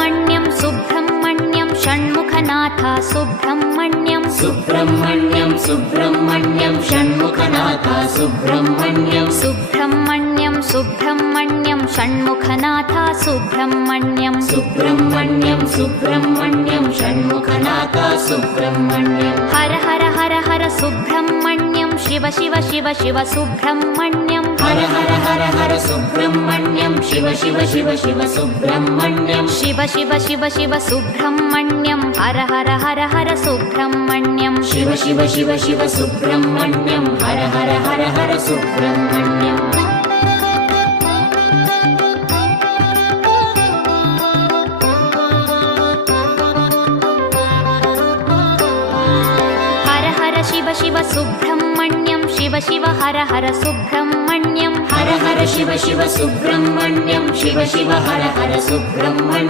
Subrahmanyam Subrahmanyam Shanmukhanath Subrahmanyam Subrahmanyam Subrahmanyam Shanmukhanath Subrahmanyam Subrahmanyam Subrahmanyam Shanmukhanath Subrahmanyam Subrahmanyam Subrahmanyam Shanmukhanath Subrahmanyam Har Har Har Har Subrahmanyam Shiva Shiva Shiva Shiva Subrahmanyam Har Har Har Har Subrahmanyam Shiva Shiva Shiva Shiva Subrahmanyam Shiva Shiva Shiva Shiva Subrahmanyam Har Har Har Har Subrahmanyam Shiva Shiva Shiva Shiva Subrahmanyam Har Har Har Har Subrahmanyam Har Har Shiva Shiva Subrahmanyam Shiva Shiva Har Har Subrahmanyam Har Har Shiva Shiva Subrahmanyam Shiva Shiva Har Har Subrahmanyam